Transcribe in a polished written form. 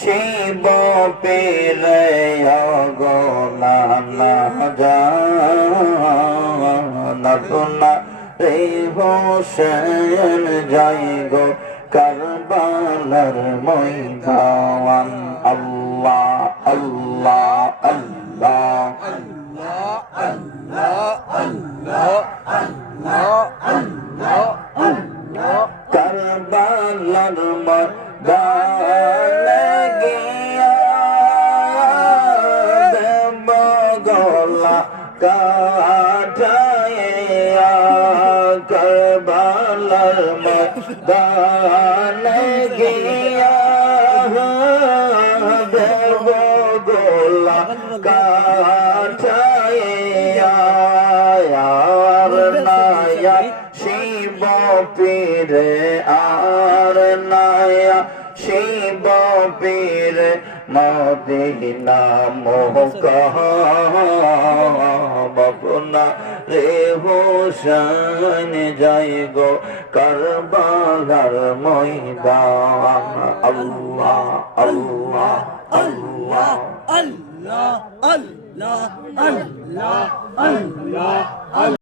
শিব পীরে অগণনা জানা রে হোসেন যাই গো কারবালার ময়দান। আল্লাহ আল্লাহ আল্লাহ কারবালার ময়দানে গিয়া দেব গলা কাটাইয়া কারবালার ময়দানে গিয়া দেব গলা কাটাইয়া আর নায়া শিব পীরে আর নায়া শিব পীরে মদিনা মহকামনা রে হোসেন যাই গো কারবালার ময়দান। আল্লাহ আল্লাহ আল্লাহ আল্লাহ আল্লাহ আল্লাহ আল্লাহ